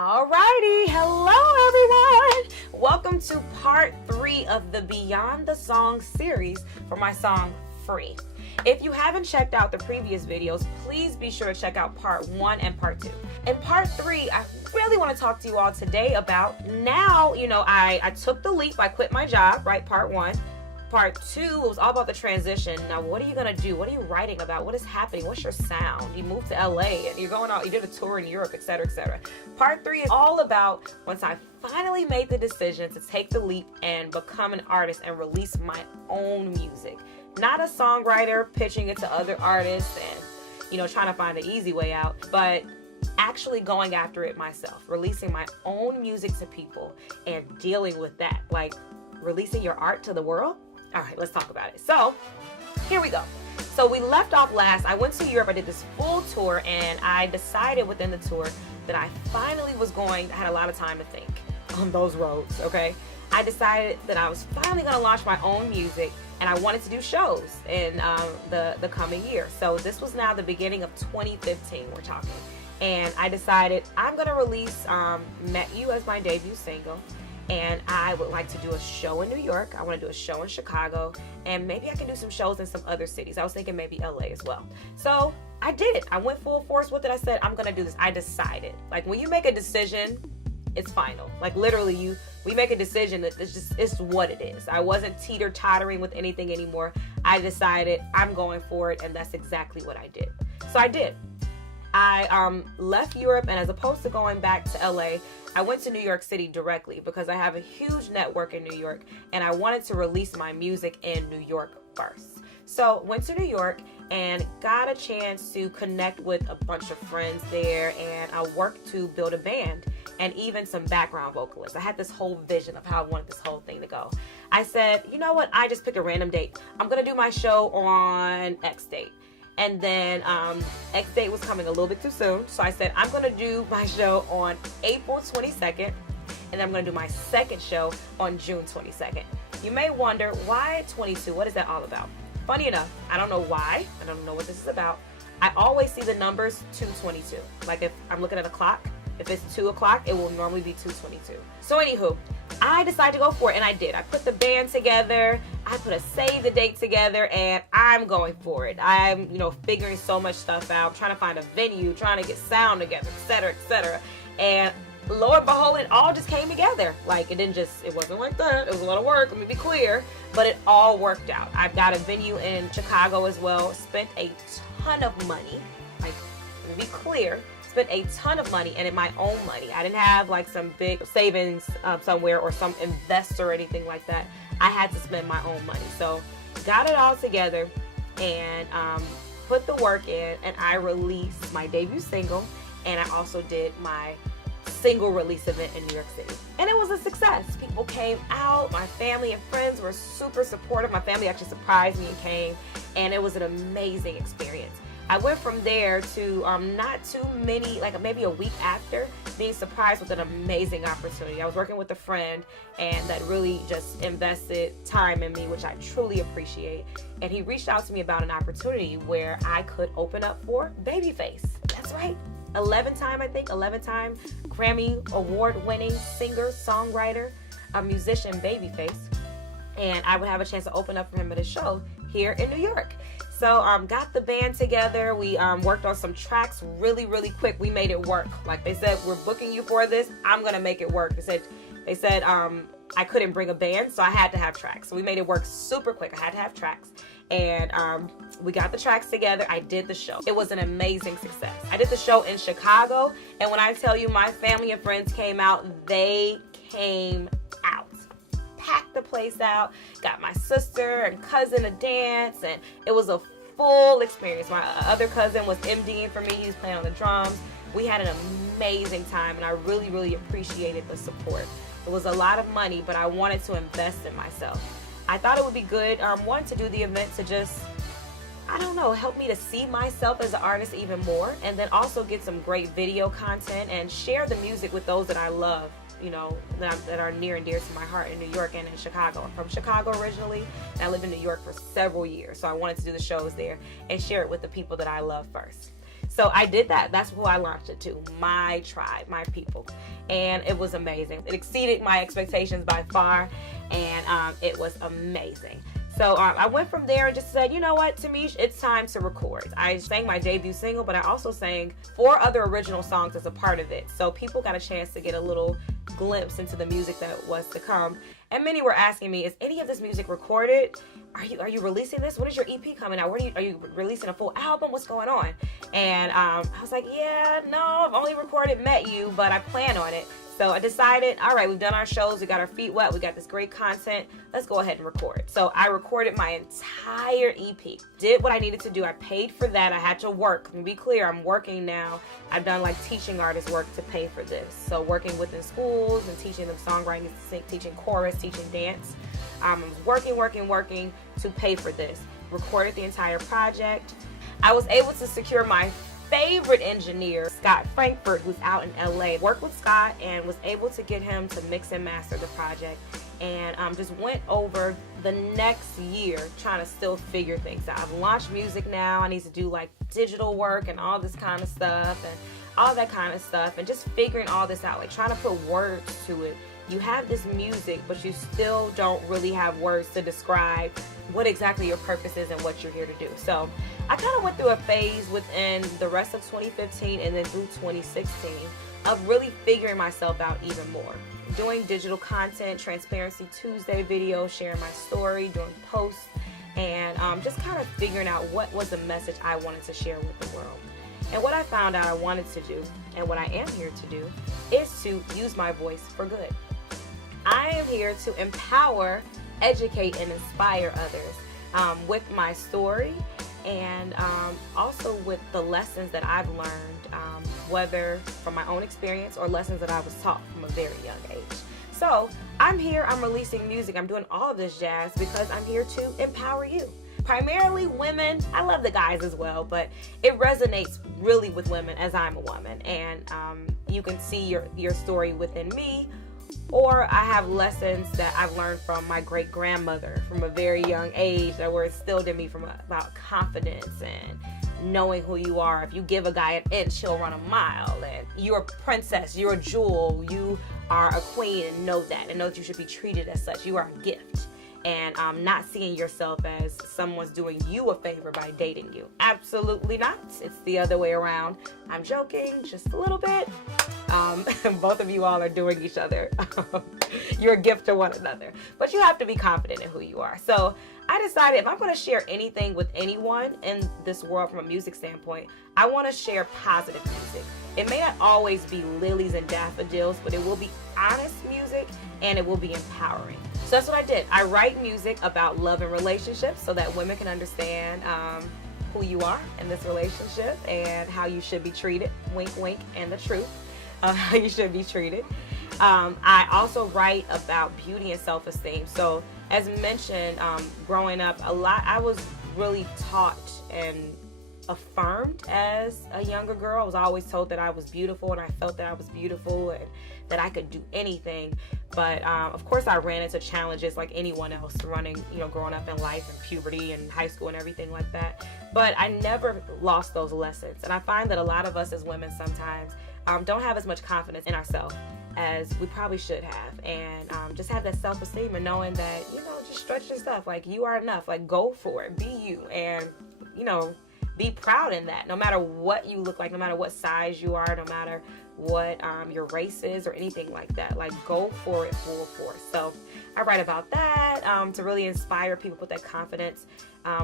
Alrighty, hello everyone! Welcome to part 3 of the Beyond the Song series for my song, Free. If you haven't checked out the previous videos, please be sure to check out part 1 and part 2. In part 3, I really want to talk to you all today about now, I took the leap, I quit my job, right, part 1. Part 2, it was all about the transition. Now, what are you going to do? What are you writing about? What is happening? What's your sound? You moved to LA and you're going out, you did a tour in Europe, etc., etc. Part 3 is all about once I finally made the decision to take the leap and become an artist and release my own music. Not a songwriter pitching it to other artists and, trying to find the easy way out, but actually going after it myself, releasing my own music to people and dealing with that, like releasing your art to the world. All right, let's talk about it. So here we go. So we left off last. I went to Europe. I did this full tour, and I decided within the tour that I finally was I had a lot of time to think on those roads, okay? I decided that I was finally going to launch my own music, and I wanted to do shows in the coming year. So this was now the beginning of 2015, we're talking. And I decided I'm going to release Met You as my debut single. And I would like to do a show in New York. I want to do a show in Chicago. And maybe I can do some shows in some other cities. I was thinking maybe LA as well. So I did it. I went full force with it. I said, I'm going to do this. I decided. Like when you make a decision, it's final. Like literally we make a decision that it's what it is. I wasn't teeter-tottering with anything anymore. I decided I'm going for it. And that's exactly what I did. So I did. I left Europe, and as opposed to going back to LA, I went to New York City directly because I have a huge network in New York and I wanted to release my music in New York first. So went to New York and got a chance to connect with a bunch of friends there, and I worked to build a band and even some background vocalists. I had this whole vision of how I wanted this whole thing to go. I said, you know what? I just picked a random date. I'm going to do my show on X date. And then X date was coming a little bit too soon. So I said, I'm going to do my show on April 22nd. And then I'm going to do my second show on June 22nd. You may wonder, why 22? What is that all about? Funny enough, I don't know why. I don't know what this is about. I always see the numbers 222. Like if I'm looking at a clock, if it's 2 o'clock, it will normally be 222. So anywho, I decided to go for it, and I did. I put the band together, I put a save the date together, and I'm going for it. I'm, figuring so much stuff out, trying to find a venue, trying to get sound together, etc., etc. And lo and behold, it all just came together. Like it wasn't like that. It was a lot of work, let me be clear, but it all worked out. I've got a venue in Chicago as well, spent a ton of money. Like, let me be clear. Spent a ton of money, and in my own money. I didn't have like some big savings somewhere or some investor or anything like that. I had to spend my own money. So got it all together and put the work in, and I released my debut single, and I also did my single release event in New York City. And it was a success. People came out. My family and friends were super supportive. My family actually surprised me and came, and it was an amazing experience. I went from there to not too many, like maybe a week after, being surprised with an amazing opportunity. I was working with a friend, and that really just invested time in me, which I truly appreciate. And he reached out to me about an opportunity where I could open up for Babyface. That's right. 11-time Grammy award-winning singer, songwriter, a musician, Babyface. And I would have a chance to open up for him at his show here in New York. So got the band together. We worked on some tracks really, really quick. We made it work. Like they said, we're booking you for this. I'm going to make it work. They said I couldn't bring a band, so I had to have tracks. So we made it work super quick. I had to have tracks. And we got the tracks together. I did the show. It was an amazing success. I did the show in Chicago. And when I tell you my family and friends came out, they came out. Packed the place out, got my sister and cousin to dance, and it was a full experience. My other cousin was MDing for me. He was playing on the drums. We had an amazing time, and I really, really appreciated the support. It was a lot of money, but I wanted to invest in myself. I thought it would be good, one, to do the event to just, help me to see myself as an artist even more, and then also get some great video content and share the music with those that I love. That are near and dear to my heart in New York and in Chicago. I'm from Chicago originally, and I lived in New York for several years, so I wanted to do the shows there and share it with the people that I love first. So So I did that. That's who I launched it to, my tribe, my people. And it was amazing. It exceeded my expectations by far, and it was amazing. So I went from there and just said, you know what, Tamish, it's time to record. I sang my debut single, but I also sang 4 other original songs as a part of it. So people got a chance to get a little glimpse into the music that was to come. And many were asking me, is any of this music recorded? Are you releasing this? When is your EP coming out? Are you releasing a full album? What's going on? And I was like, yeah, no, I've only recorded Met You, but I plan on it. So I decided, all right, we've done our shows, we got our feet wet, we got this great content, let's go ahead and record. So I recorded my entire EP, did what I needed to do. I paid for that. I had to work. Let me be clear, I'm working now. I've done like teaching artist work to pay for this. So working within schools and teaching them songwriting, teaching chorus, teaching dance. I was working to pay for this. Recorded the entire project. I was able to secure my favorite engineer, Scott Frankfurt, who's out in LA. Worked with Scott and was able to get him to mix and master the project, and just went over the next year trying to still figure things out. I've launched music now. I need to do like digital work and all this kind of stuff and all that kind of stuff, and just figuring all this out, like trying to put words to it. You have this music, but you still don't really have words to describe what exactly your purpose is and what you're here to do. So I kind of went through a phase within the rest of 2015 and then through 2016 of really figuring myself out even more. Doing digital content, Transparency Tuesday videos, sharing my story, doing posts, and just kind of figuring out what was the message I wanted to share with the world. And what I found out I wanted to do, and what I am here to do, is to use my voice for good. I am here to empower, educate, and inspire others with my story, and also with the lessons that I've learned, whether from my own experience or lessons that I was taught from a very young age. So I'm here, I'm releasing music, I'm doing all of this jazz because I'm here to empower you. Primarily women. I love the guys as well, but it resonates really with women as I'm a woman, and you can see your story within me. Or I have lessons that I've learned from my great-grandmother from a very young age that were instilled in me about confidence and knowing who you are. If you give a guy an inch, he'll run a mile. And you're a princess, you're a jewel, you are a queen, and know that. And know that you should be treated as such. You are a gift. And not seeing yourself as someone's doing you a favor by dating you. Absolutely not. It's the other way around. I'm joking, just a little bit. Both of you all are doing each other. You're a gift to one another. But you have to be confident in who you are. So I decided if I'm going to share anything with anyone in this world from a music standpoint, I want to share positive music. It may not always be lilies and daffodils, but it will be honest music and it will be empowering. So that's what I did. I write music about love and relationships so that women can understand who you are in this relationship and how you should be treated. Wink, wink, and the truth of how you should be treated. I also write about beauty and self-esteem. So as mentioned, growing up, I was really taught and affirmed as a younger girl. I was always told that I was beautiful, and I felt that I was beautiful and that I could do anything. But of course I ran into challenges like anyone else growing up in life and puberty and high school and everything like that. But I never lost those lessons. And I find that a lot of us as women sometimes don't have as much confidence in ourselves as we probably should have. And just have that self-esteem and knowing that, just stretch your stuff. Like, you are enough. Like, go for it. Be you. And, be proud in that. No matter what you look like, no matter what size you are, no matter what your race is or anything like that. Like, go for it full force. So I write about that to really inspire people, put that confidence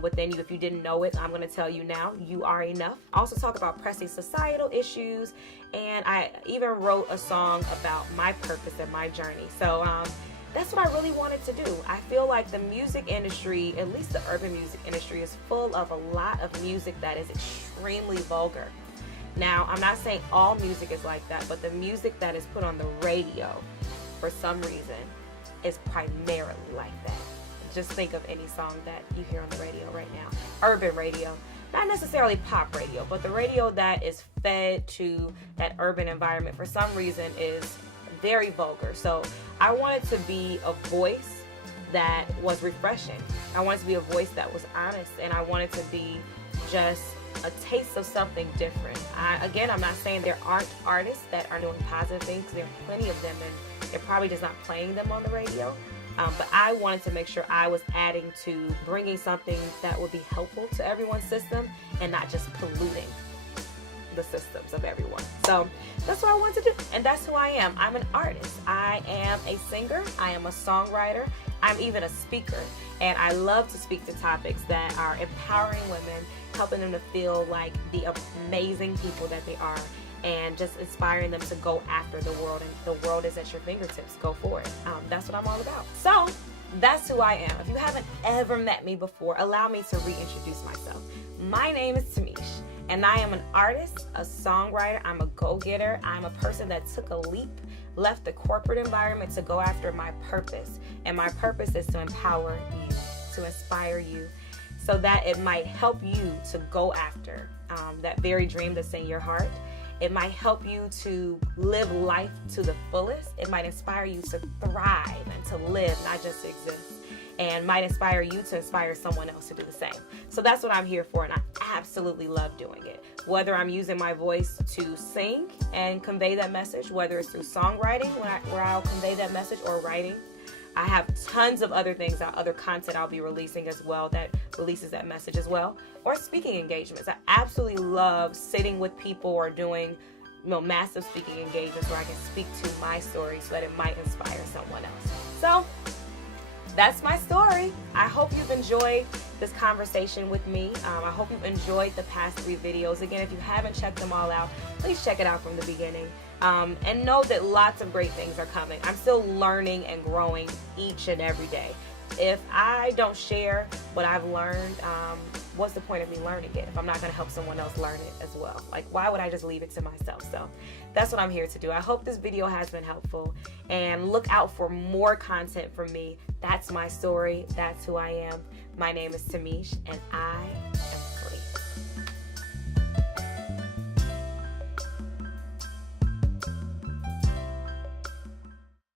within you. If you didn't know it, I'm going to tell you now, you are enough. I also talk about pressing societal issues, and I even wrote a song about my purpose and my journey. So that's what I really wanted to do. I feel like the music industry, at least the urban music industry, is full of a lot of music that is extremely vulgar. Now, I'm not saying all music is like that, but the music that is put on the radio, for some reason, is primarily like that. Just think of any song that you hear on the radio right now. Urban radio. Not necessarily pop radio, but the radio that is fed to that urban environment, for some reason, is very vulgar. So I wanted to be a voice that was refreshing. I wanted to be a voice that was honest, and I wanted to be just a taste of something different. Again, I'm not saying there aren't artists that are doing positive things. There are plenty of them, and they're probably just not playing them on the radio. But I wanted to make sure I was adding to bringing something that would be helpful to everyone's system and not just polluting the systems of everyone. So that's what I want to do, and that's who I am. I'm an artist. I am a singer. I am a songwriter. I'm even a speaker, and I love to speak to topics that are empowering women, helping them to feel like the amazing people that they are, and just inspiring them to go after the world. And the world is at your fingertips. Go for it. That's what I'm all about. So that's who I am. If you haven't ever met me before, allow me to reintroduce myself. My name is TAMISH, and I am an artist, a songwriter. I'm a go-getter. I'm a person that took a leap, left the corporate environment to go after my purpose. And my purpose is to empower you, to inspire you, so that it might help you to go after that very dream that's in your heart. It might help you to live life to the fullest. It might inspire you to thrive and to live, not just exist. And might inspire you to inspire someone else to do the same. So that's what I'm here for, and I absolutely love doing it. Whether I'm using my voice to sing and convey that message, whether it's through songwriting where I'll convey that message, or writing. I have tons of other things, other content I'll be releasing as well that releases that message as well, or speaking engagements. I absolutely love sitting with people or doing massive speaking engagements where I can speak to my story so that it might inspire someone else. So that's my story. I hope you've enjoyed this conversation with me. I hope you've enjoyed the past 3 videos. Again, if you haven't checked them all out, please check it out from the beginning. And know that lots of great things are coming. I'm still learning and growing each and every day. If I don't share what I've learned, what's the point of me learning it if I'm not going to help someone else learn it as well? Like, why would I just leave it to myself? So that's what I'm here to do. I hope this video has been helpful, and look out for more content from me. That's my story. That's who I am. My name is TAMISH, and I